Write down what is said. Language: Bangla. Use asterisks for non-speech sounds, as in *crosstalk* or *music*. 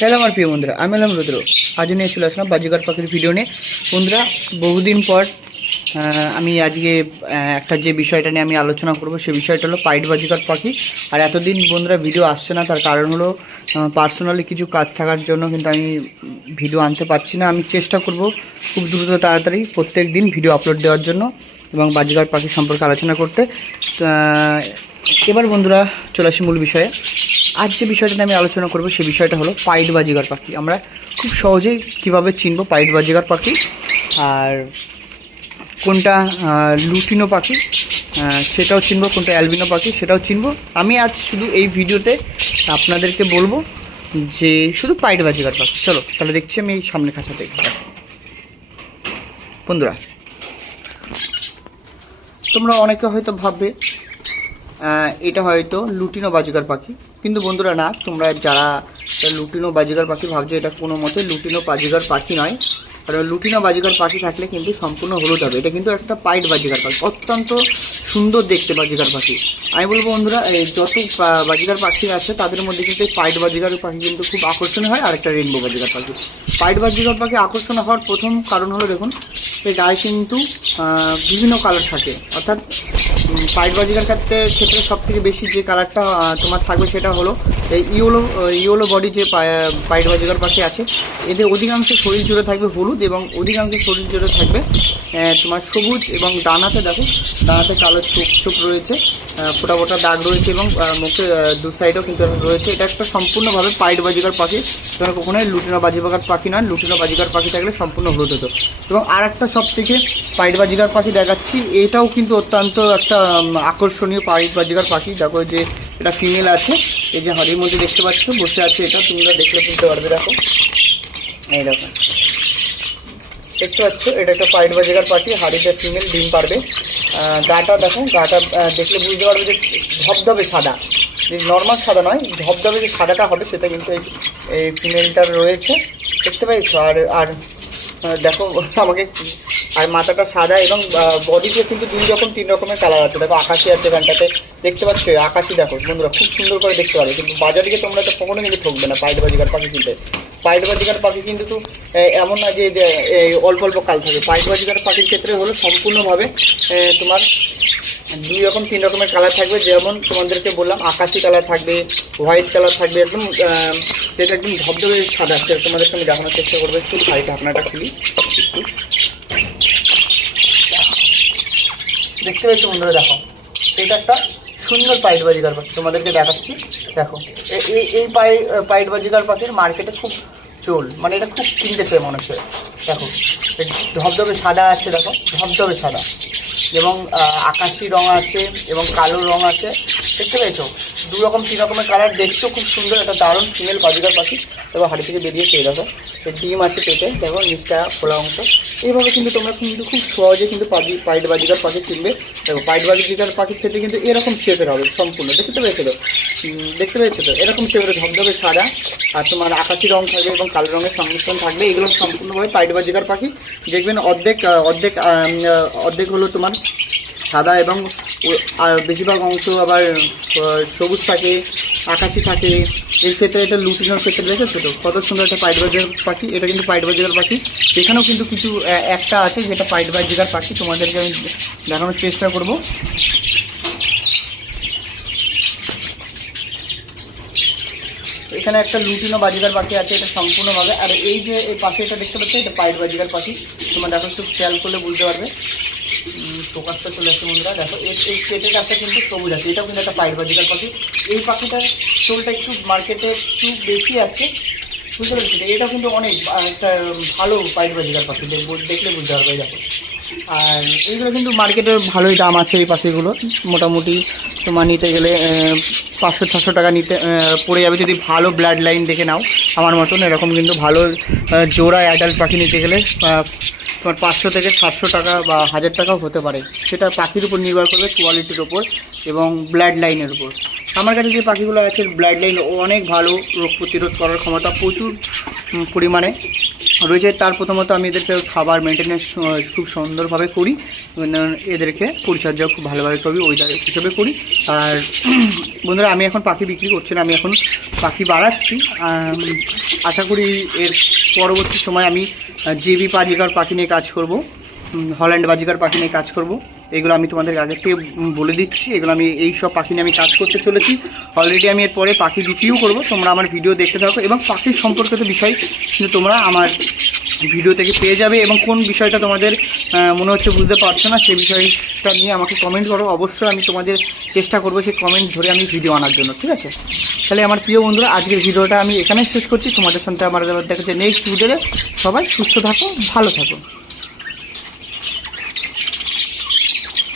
হ্যালো আমার প্রিয় বন্ধুরা আমি এলাম রুদ্র আজ নিয়ে চলে আসলাম বাজিকার পাখির ভিডিও নিয়ে বন্ধুরা বহুদিন পর আমি আজকে একটা যে বিষয়টা নিয়ে আমি আলোচনা করব সে বিষয়টা হলো পাইট বাজিকার পাখি আর এতদিন বন্ধুরা ভিডিও আসছে না তার কারণ হলো পার্সোনালি কিছু কাজ থাকার জন্য কিন্তু আমি ভিডিও আনতে পারছি না আমি চেষ্টা করব খুব দ্রুত তাড়াতাড়ি প্রত্যেক দিন ভিডিও আপলোড দেওয়ার জন্য এবং বাজিকার পাখি সম্পর্কে আলোচনা করতে এবার বন্ধুরা চলে আসি মূল বিষয়ে আজ যে বিষয়টা নিয়ে আমি আলোচনা করব সেই বিষয়টা হলো পাইট বাজিগার পাখি। আমরা খুব সহজেই কীভাবে চিনবো পাইট বাজিগার পাখি, আর কোনটা লুটিনো পাখি সেটাও চিনবো, কোনটা অ্যালবিনো পাখি, সেটাও চিনবো। আমি আজ শুধু এই ভিডিওতে আপনাদেরকে বলব যে শুধু পাইট বাজিগার পাখি। চলো, তাহলে দেখছি আমি এই সামনে খাঁচাতে বন্ধুরা, তোমরা অনেকে হয়তো ভাববে এটা হয়তো লুটিনো বাজিকার পাখি। কিন্তু বন্ধুরা না, তোমরা যারা লুটিনো বাজিকার পাখি ভাবছ, এটা কোনো মতে লুটিনো বাজিকার পাখি নয়। কারণ লুটিনো বাজিকার পাখি থাকলে কিন্তু সম্পূর্ণ হলুদ হবে। এটা কিন্তু একটা পাইট বাজিকার পাখি, অত্যন্ত সুন্দর দেখতে বাজিকার পাখি। আমি বলব বন্ধুরা, এই যত বাজিকার পাখি আছে, তাদের মধ্যে কিন্তু এই পাইট বাজিকার পাখি কিন্তু খুব আকর্ষণীয় হয়, আর একটা রেনবো বাজিকার পাখি। পাইট বাজিকার পাখি আকর্ষণ হওয়ার প্রথম কারণ হলো দেখুন, এই গায়ে কিন্তু বিভিন্ন কালার থাকে। অর্থাৎ পাইট বাজিকার ক্ষেত্রে ক্ষেত্রে সব থেকে বেশি যে কালারটা তোমার থাকবে সেটা হলো এই ইয়োলো ইয়োলো বডি যে পাইট বাজিকার পাখি আছে, এদের অধিকাংশ শরীর জুড়ে থাকবে হলুদ এবং অধিকাংশ শরীর জুড়ে থাকবে তোমার সবুজ এবং ডানাতে দেখো, ডানাতে কালো চোখ চোখ রয়েছে। ফোটা ফোটা দাগ রয়েছে এবং মুখে দু সাইডেও কিন্তু রয়েছে। এটা একটা সম্পূর্ণভাবে পাইট বাজিকার পাখি। তোমার কখনোই লুটিনো বাজিকার পাখি নয়, লুটিনো বাজিকার পাখি থাকলে সম্পূর্ণ হলুদ হতো। এবং আর একটা সব থেকে পাইট বাজিকার পাখি দেখাচ্ছি, এটাও কিন্তু অত্যন্ত একটা আকর্ষণীয় পাইট বাজিকার পাখি। দেখো যে এটা ফিমেল আছে, এই যে হাড়ির মধ্যে দেখতে পাচ্ছ, বসে আছে এটা, তোমরা দেখলে বুঝতে পারবে, দেখো। এই দেখো। দেখতে পাচ্ছ, এটা একটা পাইট বাজিকার পাখি হাড়িতে ফিমেল ডিম পারবে। গাটা দেখো, গাটা দেখলে বুঝতে পারবে যে ধবধবে সাদা। যে নর্মাল সাদা নয়, ধবধবে যে সাদাটা হবে, সেটা কিন্তু এই এই ফিমেলটার রয়েছে। দেখতে পাইছো আর আর দেখো, আমাকে আর মাথাটা সাদা এবং বডিতে কিন্তু দুই রকম, তিন রকমের কালার আছে। দেখো, আকাশি আছে এখানটাতে দেখতে পাচ্ছ? আকাশি দেখো, বন্ধুরা, খুব সুন্দর করে দেখতে পাবে। কিন্তু বাজারে গিয়ে তোমরা তো কখনো কিন্তু ঠকবে না পাইট বাজিকার পাখি কিনতে। পাইট বাজিকার পাখি কিন্তু এমন না যে অল্প অল্প কাল থাকে। পাইট বাজিকার পাখির ক্ষেত্রে হলো সম্পূর্ণভাবে তোমার দুই রকম, তিন রকমের কালার থাকবে। যেমন তোমাদেরকে বললাম, আকাশি কালার থাকবে হোয়াইট কালার থাকবে, একদম যেটা একদম ধবধবে সাদা। সেটা তোমাদেরকে আমি দেখানোর চেষ্টা করব। একটু হাই ঢাকনাটা খুলি। একটু। দেখতে পাচ্ছি বন্ধুরা, দেখো, এটা একটা সুন্দর পাইট বাজিকার পাখি তোমাদেরকে দেখাচ্ছি। দেখো এই এই পাই পাইট বাজিকার পাখির মার্কেটে খুব চল। মানে এটা খুব কিনতে চায় মানুষের। দেখো ধবধবে সাদা আছে, দেখো, ধবধবে সাদা। এবং আকাশি রং আছে এবং কালো রং আছে। দেখতে পেয়েছ? দু রকম, তিন রকমের কালার দেখতেও খুব সুন্দর, একটা দারুণ ফিমেল বাজিকার পাখি। এবং হাড়ি থেকে বেরিয়েছে দেখো। ডিম আছে পেটে, দেখো, নিচটা খোলা অংশ। এইভাবে কিন্তু তোমরা কিন্তু খুব সহজে কিন্তু পাখি পাইট বাজিকার পাখি চিনবে দেখো পাইট বাজিকার পাখির ক্ষেত্রে কিন্তু এরকম শেপের হবে, সম্পূর্ণ। দেখতে পেয়েছ দেখতে পেয়েছ তো? এরকম শেপের ধবধবে সাদা, আর তোমার আকাশি রং থাকবে এবং কালো রঙের সংমিশ্রণ থাকবে। এগুলো সম্পূর্ণভাবে পাইট বাজিকার পাখি। দেখবেন অর্ধেক অর্ধেক অর্ধেক হলো তোমার সাদা এবং আর বেশিরভাগ অংশ আবার সবুজ থাকে, আকাশি থাকে। এর ক্ষেত্রে এটা লুটিনোর ক্ষেত্রে দেখেছ তো? কত সুন্দর একটা পাইট বাজার পাখি। এটা কিন্তু পাইট বাজার পাখি। এখানেও কিন্তু কিছু একটা আছে যেটা পাইট বাজার পাখি। তোমাদেরকে আমি দেখানোর চেষ্টা করব। এখানে একটা লুটিনো বাজিকার পাখি আছে, এটা সম্পূর্ণভাবে। আর এই যে এই পাশে এটা দেখতে পাচ্ছি, এটা পাইট বাজিকার পাখি। তোমার দেখো, একটু খেয়াল করলে বুঝতে পারবে। ফোকাসটা চলে আসছে বন্ধুরা। দেখো এই পেটের কাছে কিন্তু সবুজ আছে, এটাও কিন্তু একটা পাইট বাজিকার পাখি। এই পাখিটার চোলটা একটু মার্কেটে একটু বেশি আছে। বুঝতে পারছি? তো? এটাও কিন্তু অনেক একটা ভালো পাইট বাজিকার পাখি। দেখ- দেখলে বুঝতে পারবে দেখো। আর এইগুলো কিন্তু মার্কেটে ভালোই দাম আছে এই পাখিগুলো মোটামুটি তোমার নিতে গেলে পাঁচশো, ছশো টাকা নিতে পড়ে যাবে যদি ভালো ব্লাড লাইন দেখে নাও, আমার মতন। এরকম কিন্তু ভালো জোড়া অ্যাডাল্ট পাখি নিতে গেলে তোমার পাঁচশো থেকে সাতশো টাকা বা হাজার টাকাও হতে পারে। সেটা পাখির উপর নির্ভর করবে কোয়ালিটির উপর এবং ব্লাড লাইনের উপর। আমার কাছে যে পাখিগুলো আছে ব্লাড লাইন অনেক ভালো, রোগ প্রতিরোধ করার ক্ষমতা প্রচুর পরিমাণে। রয়েছে। তার প্রথমত আমি এদেরকে খাবার মেনটেন্যান্স খুব সুন্দরভাবে করি এদেরকে পরিচর্যা খুব ভালোভাবে করি ওই হিসেবে করি। আর *clears throat* বন্ধুরা, আমি এখন পাখি বিক্রি করছি না, আমি এখন পাখি বাড়াচ্ছি। আশা করি এর পরবর্তী সময় আমি জেবি পাজিকার পাখি নিয়ে কাজ করব। হল্যান্ড বাজিকার পাখি নিয়ে কাজ করব। এগুলো আমি তোমাদের আগে থেকে বলে দিচ্ছি। এগুলো আমি, এই সব পাখি নিয়ে আমি কাজ করতে চলেছি। অলরেডি আমি এরপরে পাখি বিক্রিও করব। তোমরা আমার ভিডিও দেখতে থাকো এবং পাখির সম্পর্কিত বিষয় কিন্তু তোমরা আমার ভিডিও থেকে পেয়ে যাবে এবং কোন বিষয়টা তোমাদের মনে হচ্ছে বুঝতে পারছ না, সেই বিষয়টা নিয়ে আমাকে কমেন্ট করো। অবশ্যই আমি তোমাদের চেষ্টা করব সেই কমেন্ট ধরে আমি ভিডিও আনার জন্য, ঠিক আছে? তাহলে আমার প্রিয় বন্ধুরা, আজকের ভিডিওটা আমি এখানেই শেষ করছি। তোমাদের সঙ্গে আমার দেখা যাচ্ছে নেক্সট ভিডিওতে সবাই সুস্থ থাকো, ভালো থাকো।